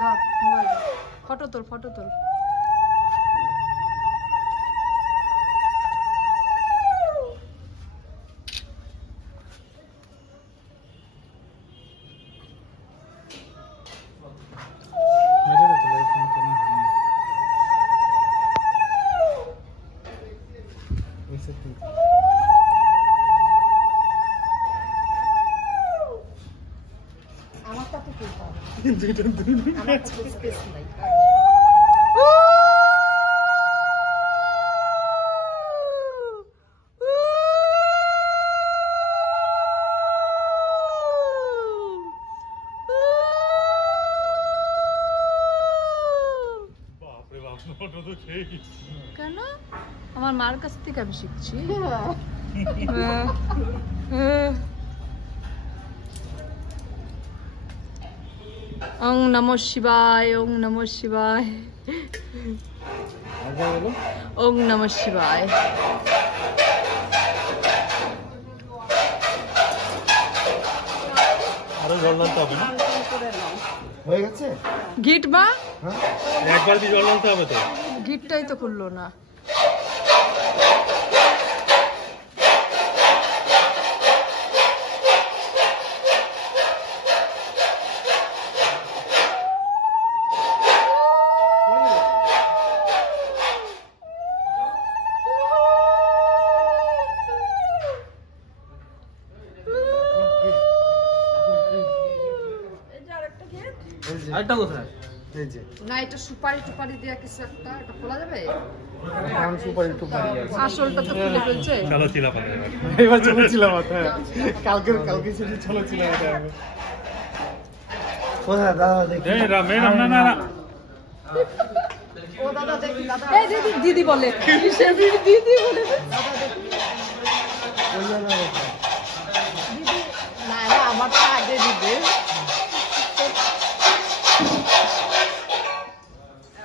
ধর mobile photo তোল কেন আমার মার কাছ থেকে আমি শিখছি ওং নমঃ শিবায় ওং নমঃ শিবায় ওং নমঃ শিবায় আরো জল ঢালতে হবে না হয়ে গেছে গিট বা এক বালতি জল ঢালতে হবে তো গিটটাই তো খুললো না আরেকটা কোথায় এই যে না এটা সুপারি দিয়ে কিছু একটা এটা খোলা যাবে কারণ সুপারি টুপারি আছে আসলটা তো খুলে ফেলছে চলো চিলা পাতা এবার চলো চিলামাতা কালকে সেটা চলো চিলামাতা হবে কোথায় দাদা দেখি এই রামে না ও দাদা দেখি দাদা এই দিদি বলে কিসের দিদি বলে দাদা দেখি ওই দাদা দেখি দিদি না আমারটা আগে দিবে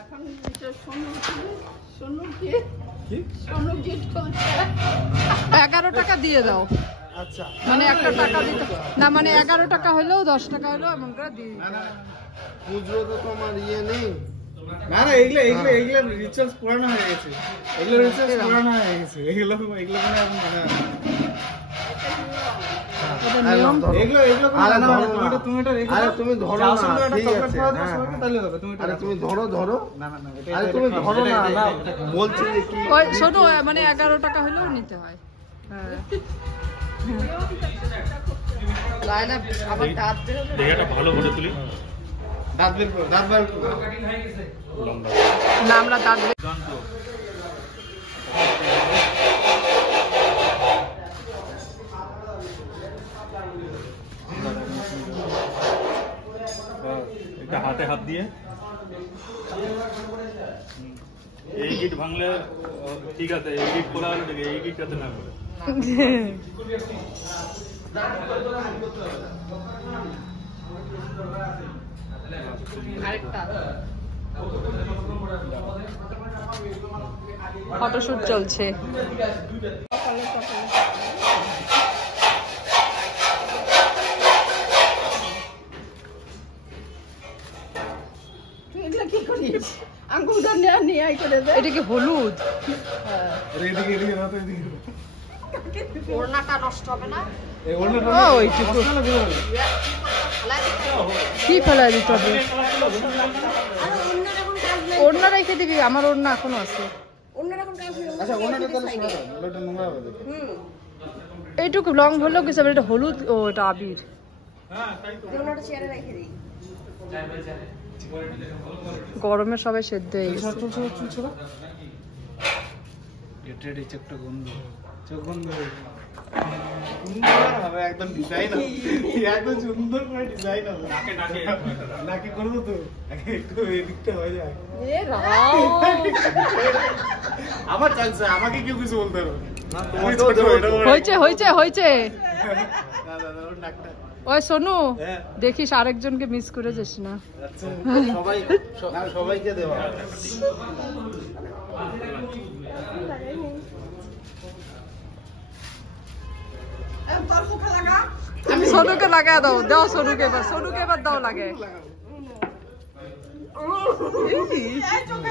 এখন এটা সোনু গিট করছে 11 টাকা দিয়ে দাও আচ্ছা মানে একটা টাকা দিতে না মানে 11 টাকা হলেও 10 টাকা হলেও এমন করে দিই খুচরো তো তোমার ইয়ে নেই না না এগুলো রিচুয়ালস পুরানো হয়ে গেছে এগুলো রিচুয়ালস পুরানো হয়ে গেছে এগুলো মানে এখন মানে তুমি এটা রেখে আরে তুমি ধরো না ঠিক আছে তাহলে হবে তুমি আরে তুমি ধরো না আরে তুমি ধরো না বলছি যে কি ওই শোনো মানে 11 টাকা হলেও নিতে হয় লাইনা আবার দাঁত বের হবে দেখাটা ভালো করে তুলি দাঁত বার করো না আমরা দাঁত বের এটা হাতে হাত দিয়ে এই গিট ভাঙলে ঠিক আছে এই গিট খোলা হলে ঠিক এই গিট যাতে না করে ফটোশুট চলছে এটা কি হলুদ ওড়নাটা নষ্ট হবে না কি ফেলা দিতে হবে ওড়না রেখে দিবি আমার ওড়না এখনো আছে এইটুকু লং হলেও কিছু এটা হলুদ ও এটা আবির গরমে সবাই সেদ্ধ হয়ে গেছে একদম ডিজাইন একদম সুন্দর করে ডিজাইন হবে নাকি করবো তো একটু এদিকটা হয়ে যায় আমার চান্স আমাকে কেউ কিছু বলতে পারবে হয়েছে ওই সোনু দেখিস আরেকজনকে মিস করে যাস না সবাইকে দেওয়া সোনুকে লাগা দাও সোনুকে এবার দাও লাগে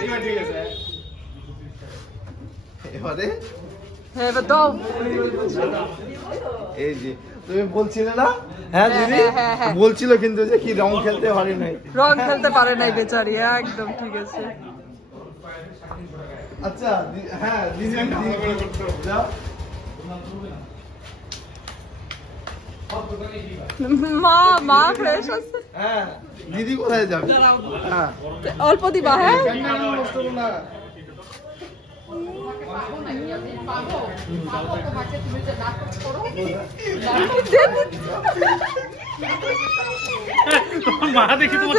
এইবার ঠিক আছে এবারে হ্যাঁ এবার দাও। এই যে তুমি বলছিলে না? হ্যাঁ দিদি হ্যাঁ, হ্যাঁ। বলছিল কিন্তু যে কি রং খেলতে পারি নাই। রং খেলতে পারে নাই বেচারি, একদম ঠিক আছে। আচ্ছা হ্যাঁ দিদি ভালো করে করতে হবে। যাও। মা ফ্রেশ আছে। হ্যাঁ দিদি কোথায় যাবে? হ্যাঁ অল্প দিবা, হ্যাঁ নষ্ট করো না। মা দেখি তোমার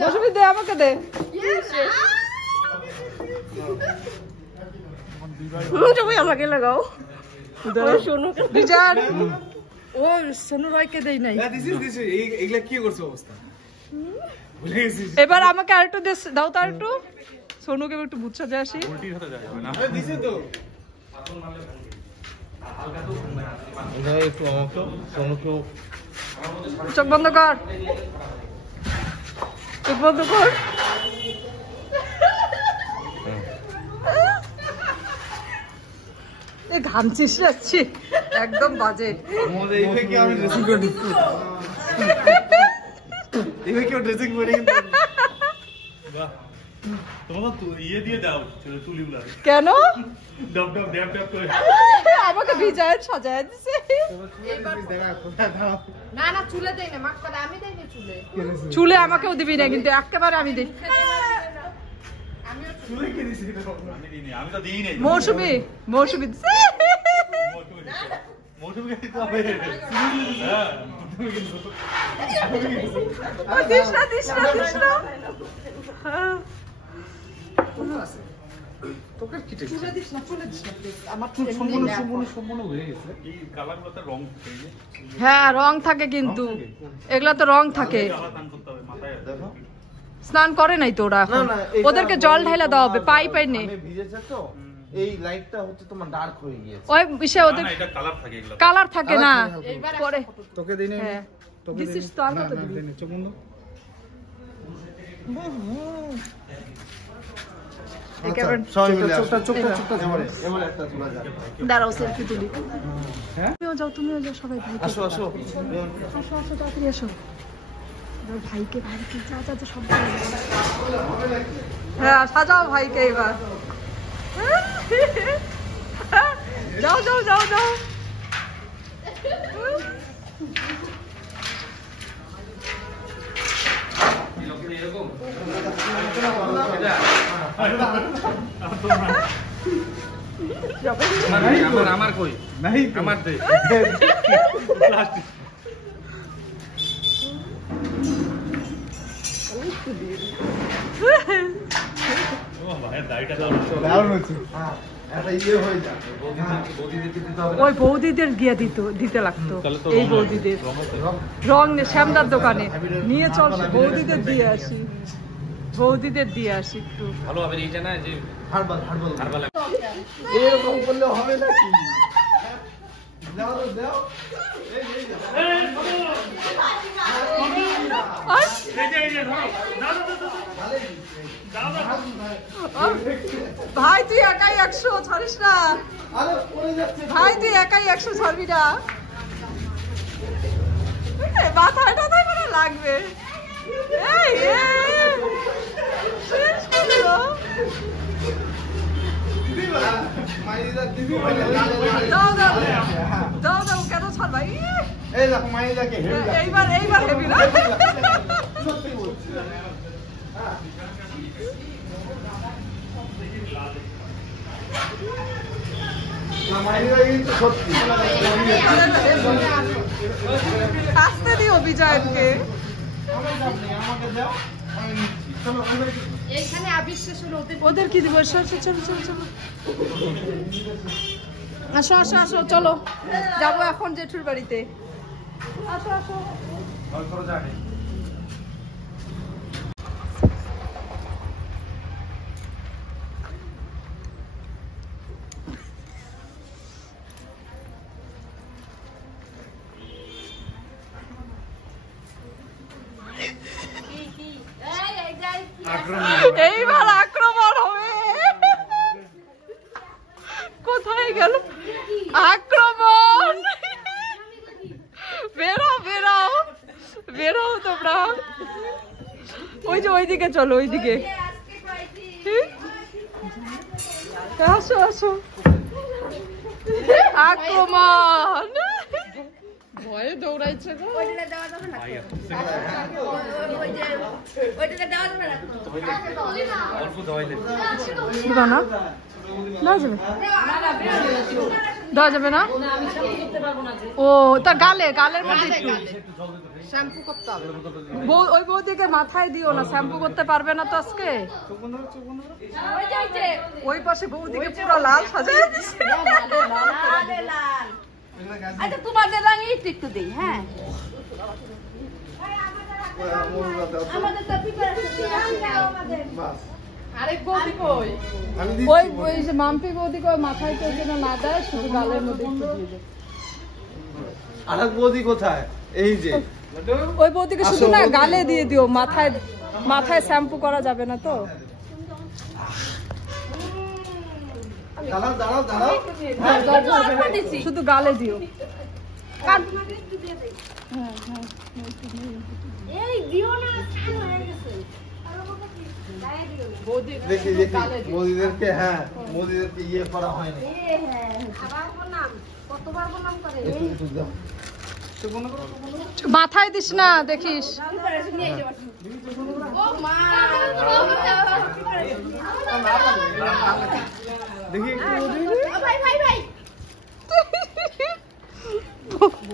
মৌসুমী দে, আমাকে দে। সবাই আমাকে লাগাও। বিজান ও সোনু রয়কে দেই নাই। দিছি এইগুলা কি করছো অবস্থা ভুলে গেছিস এবার আমাকে আরেকটু দাও তো, আরেকটু সোনুকে একটু বুঝছা যায় আসি। উল্টির হাতে যায় না আরে দিছি তো একটু আমাকে সোনুকেও চোখ বন্ধ কর, চোখ বন্ধ কর। এ ঘামছিস যাচ্ছি একদম বাজে। আমাদের এইভাবে কি আমি ড্রেসিং করে ঢুকবো এইভাবে কেউ ড্রেসিং করে কিন্তু বাহ তোমার তো ইয়ে দিয়ে দাও তুলিগুলা কেন ডাব ডাব ড্যাব ড্যাব করে আমাকে ভিজায় সাজায় দিছে। না না চুলে দেই না, মাখ করে আমি দেই না চুলে। চুলে আমাকেও দিবি না কিন্তু, একেবারে আমি দিই। চুলে কে দিছি আমি দিইনি, আমি তো দিই নাই। মৌসুমী দিছে। মৌসুমীকে দিতে হবে। হ্যাঁ ও দিস না। হ্যাঁ। তোকে কি ঠিক চুলে দিস না, please। আমার চুল সম্পূর্ণ হয়ে গেছে এই কালারগুলো তো রং এই যে হ্যাঁ রং থাকে কিন্তু, এগুলা তো রং থাকে। কালার টান করতে হবে মাথায়। দেখো স্নান করে নাই তো ওরা এখন, এটা ওদেরকে জল ঢাইলা দেওয়া হবে, পাই নেই। আমি ভিজেছে তো এই লাইটটা হচ্ছে তোমার ডার্ক হয়ে গিয়েছে। ওই বিষয় না ওদের না এটা কালার থাকে এগুলো। কালার থাকে না এইবার পরে। তোকে দিই না হ্যাঁ তোকে দিছিস তো, আর কত দিবি? চোখ বন্ধ একেবারে সবাই মিলে চোখটা এবারে একটা তোলা যাক। দাঁড়াও সেলফি তুলি। হ্যাঁ? তুমিও যাও সবাই, ভাই আসো আসো তাড়াতাড়ি আসো। এবার ভাইকে যা সব হ্যাঁ সাজাও ভাইকে এবার। যাও আমার কই নাই আমার দে প্লাস্টিক ও ভাই দাইটা দাও দারুণ হচ্ছে হ্যাঁ একটা ইয়ে হয়ে যায়। ওই বৌদিদের গিয়ে দিতে লাগতো, এই বৌদিদের রং শ্যামদার দোকানে নিয়ে চল, বৌদিদের দিয়ে আসি একটু। ভালো হবে এইটা না যে হারবাল হারবাল এরকম করলে হবে নাকি? দাও ভাই তুই একাই 100 ছাড়িস না, আরে পড়ে যাচ্ছে। ভাই তুই একাই 100 ছাড়বি না, মাথায় করে লাগবে। শেষ করে দাও। দাও কেন ছাড়বা? এই দেখো মাইদাকে হেভি লাগছে। এইবার হেবি না? সত্যি বলছি। মাইদা কিন্তু সত্যি। আসতে দিও বিজয়কে। আমাকে দাও আমি নিচ্ছি। চলো আমরা এইখানে আবিশ্বাস হলো ওদের কি দিব? চলো আসো চলো, যাবো এখন জেঠুর বাড়িতে। আসো এইবার আক্রমণ হবে। কোথায় গেল আক্রমণ? বেরাও বেরাও বেরাও তোমরা, ওই যে ওইদিকে চলো, ওইদিকে আসো আসো। আক্রমণ, ভয়ে দৌড়াইছে গো। দিবা না? দেওয়া যাবে, দেওয়া যাবে না? ও তা গালে, গালের মধ্যে একটু শ্যাম্পু করতে হবে। ওই বৌদিকে মাথায় দিও না, শ্যাম্পু করতে পারবে না তো আজকে। ওই পাশে বৌদিকে পুরো লাল সাজিয়ে দিচ্ছে। আচ্ছা তোমাদের রঙে একটু দিই। হ্যাঁ আমাদের তো আরেক বৌদি কই? ওই যে মাম্পি বৌদি কই মাথায় কেউ যেন না দেয়, শুধু গালের মধ্যে একটু দিয়ে দেয়। আরেক বৌদি কোথায়? এই যে ওই বৌদিকে শুধু না গালে দিয়ে দিও, মাথায় মাথায় শ্যাম্পু করা যাবে না তো। দাঁড়াও দাঁড়াও দাঁড়াও, শুধু গালে দিও। দেখি দেখি মোদিদেরকে, হ্যাঁ মোদিদেরকে ইয়ে করা হয়নি। একটু একটু দাও। মাথায় দিস না, দেখিস। দেখি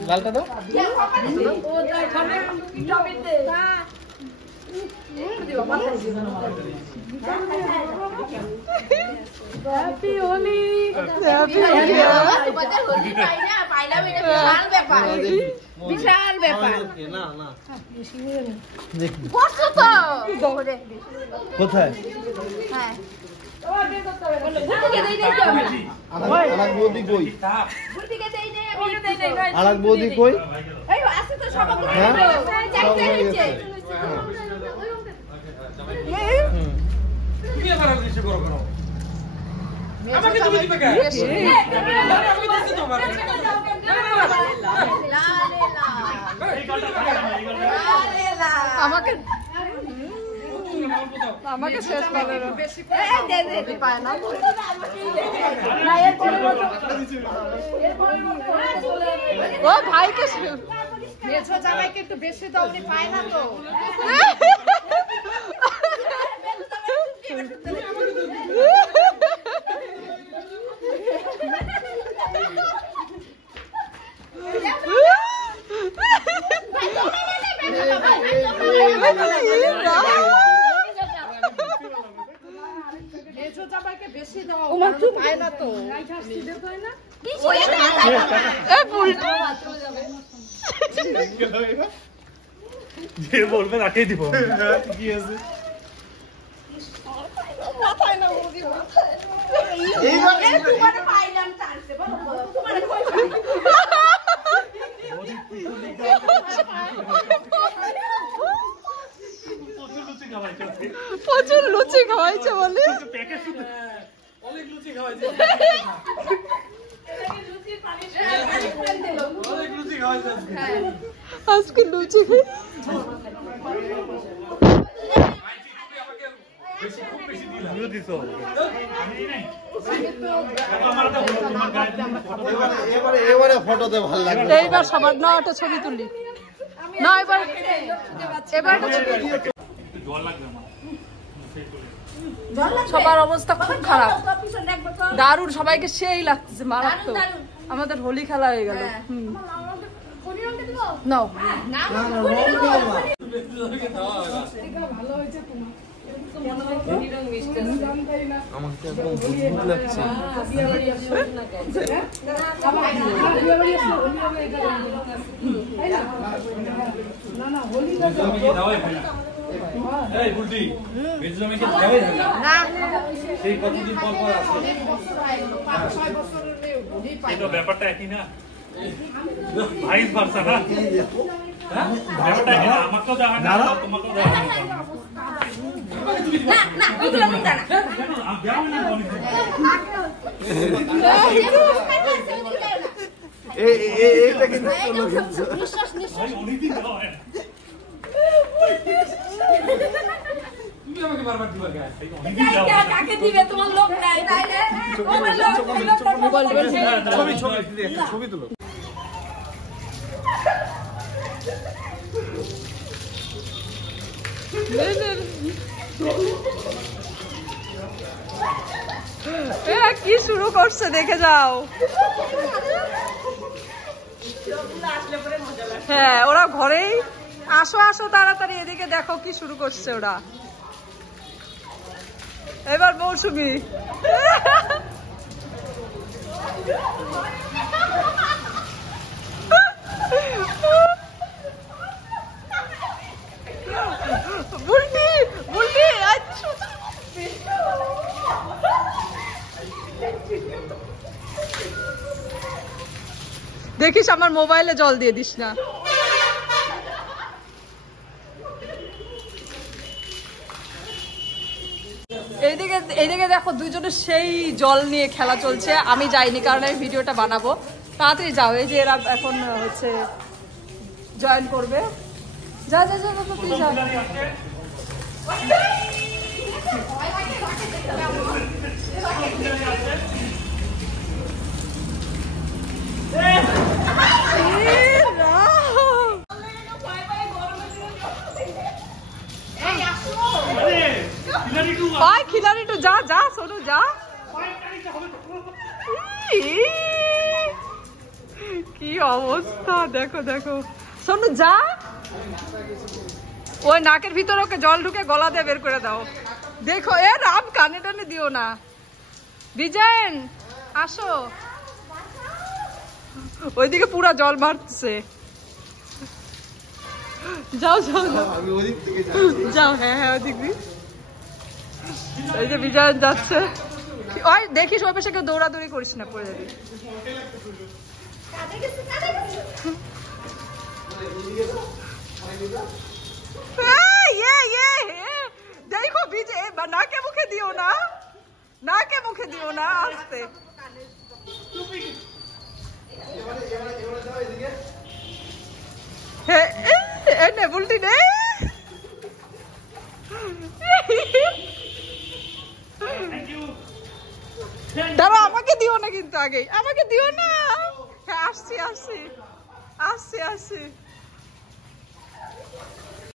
লালটা দাও। হ্যাপি হোলি, বিশাল ব্যাপার। না না বসো তো কোথায়? হ্যাঁ আরেক বৌদি কই? বুটিকে দেই দে, আমি দেই দে। আরেক বৌদি কই? এই আছে তো সব হ্যাঁ চাইতে হচ্ছে। তুমি আবার কিছু করো কেন? আমাকে তুমি দিবে কেন? আমি দিছি তোমার। আমাকে আমাকে শেষ করে পায় না। ও ভাইকে মেছো জামাইকে একটু বেশি দৌড়ে পায় না তো। মেছো জামাইকে বেশি দাও, পায় না তো। যে বলবে তাকেই দিব। কি আছে? প্রচুর লুচি খাওয়াইছে বলে। অনেক লুচি খাওয়াইছে। অনেক লুচি খাওয়াইছে আজকে লুচি এবারে ফটোতে ভালো লাগবে। এইবার সবার না একটা ছবি তুলি না, এবার এবার একটা ছবি। সবার অবস্থা খুব খারাপ, দারুণ, সবাইকে সেই লাগছে, মারাত্মক। আমাদের হোলি খেলা হয়ে গেল। নাও আমাকে একদম বুঝবুঝ লাগছে। এই বুলটি মেজো জামাইকে দেওয়াই হয় না। সেই কতদিন পর পর আসে। এই তো ব্যাপারটা একই না, ভাইস ভার্সা না। হ্যাঁ ব্যাপারটা একই না, আমাকেও দেওয়া হয় না, তোমাকেও দেওয়া হয় না। না ওগুলো মুখ দানা এটা কিন্তু নিঃশ্বাস নিঃশ্বাস অনেকদিন দেওয়া হয় না। কাকে দিবে তোমার লোক নাই তাই রে ছবি ছবি তুলো কি শুরু করছে দেখে যাও। হ্যাঁ ওরা ঘরেই আসো আসো তাড়াতাড়ি এদিকে দেখো কি শুরু করছে ওরা। এবার মৌসুমি বুলটি বুলটি আচ্ছা দেখিস আমার মোবাইলে জল দিয়ে দিস না। এইদিকে দেখো দুইজনের সেই জল নিয়ে খেলা চলছে। আমি যাইনি কারণ আমি ভিডিওটা বানাবো। তাড়াতাড়ি যাও, এই যে এরা এখন হচ্ছে জয়েন করবে। যা যা যা তুই যা। খিলাড়ি টু যা যা সোনু যা। কি অবস্থা দেখো দেখো সোনু যা। ওই নাকের ভিতরে ওকে জল ঢুকে গলা দিয়ে বের করে দাও। দেখো এ রাম কানে টানে দিও না। বিজয়ন আসো, ওইদিকে পুরা জল মারছে। যাও যাও যাও। হ্যাঁ হ্যাঁ ওইদিক দিয়ে এই যে বিজয়ন যাচ্ছে। ওই দেখিস ওই পাশে কেউ দৌড়াদৌড়ি করিস না, পড়ে যাবি। দেখো বিজয় নাকে মুখে দিও না, নাকে মুখে দিও না, আস্তে। নে বুলটি নে। দাঁড়া আমাকে দিও না কিন্তু, আগে আমাকে দিও না। হ্যাঁ আসছি আসছি আসছি আসছি।